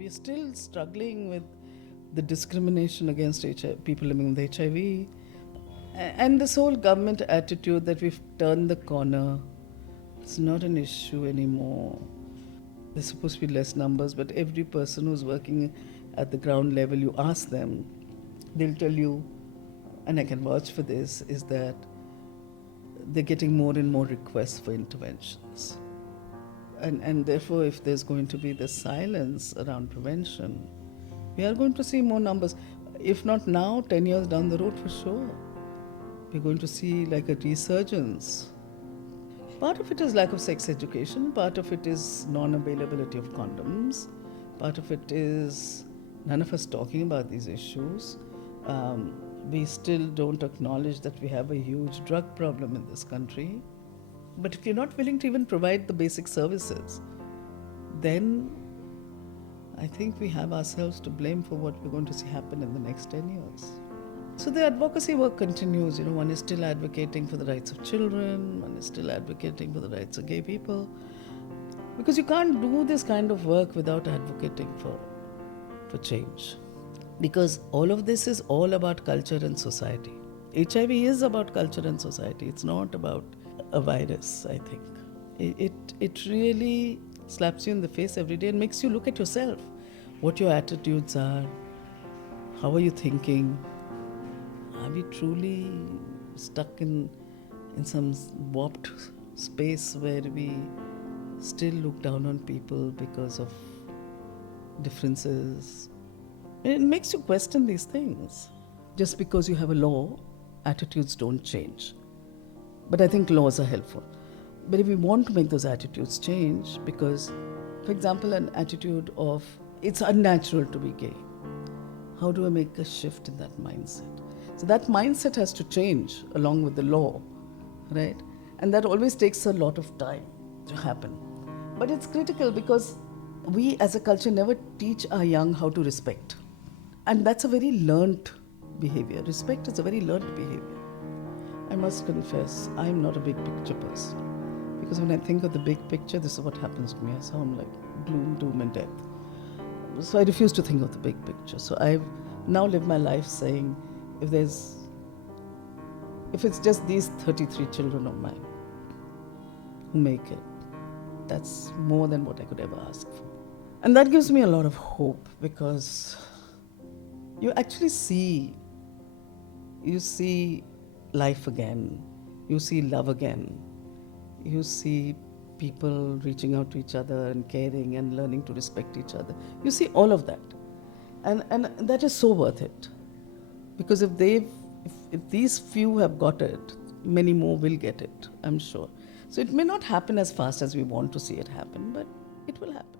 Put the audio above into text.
We're still struggling with the discrimination against people living with HIV, and this whole government attitude that we've turned the corner. It's not an issue anymore. There's supposed to be less numbers, but every person who's working at the ground level, you ask them, they'll tell you, and I can vouch for this, is that they're getting more and more requests for interventions. And therefore, if there's going to be this silence around prevention, we are going to see more numbers. If not now, 10 years down the road for sure. We're going to see like a resurgence. Part of it is lack of sex education, part of it is non-availability of condoms, part of it is none of us talking about these issues. We still don't acknowledge that we have a huge drug problem in this country. But if you're not willing to even provide the basic services, then I think we have ourselves to blame for what we're going to see happen in the next 10 years. So the advocacy work continues. One is still advocating for the rights of children, one is still advocating for the rights of gay people. Because you can't do this kind of work without advocating for change. Because all of this is all about culture and society. HIV is about culture and society. It's not about a virus, I think. It really slaps you in the face every day and makes you look at yourself. What your attitudes are, how are you thinking? Are we truly stuck in some warped space where we still look down on people because of differences? It makes you question these things. Just because you have a law, attitudes don't change. But I think laws are helpful. But if we want to make those attitudes change, because, for example, an attitude of, it's unnatural to be gay, how do I make a shift in that mindset? So that mindset has to change along with the law, right? And that always takes a lot of time to happen. But it's critical because we as a culture never teach our young how to respect. And that's a very learned behavior. Respect is a very learned behavior. I must confess, I'm not a big picture person. Because when I think of the big picture, this is what happens to me. I sound like gloom, doom, and death. So I refuse to think of the big picture. So I've now lived my life saying, if it's just these 33 children of mine who make it, that's more than what I could ever ask for. And that gives me a lot of hope, because you actually see life again, you see love again, you see people reaching out to each other and caring and learning to respect each other. You see all of that. And that is so worth it. Because if these few have got it, many more will get it, I'm sure. So it may not happen as fast as we want to see it happen, but it will happen.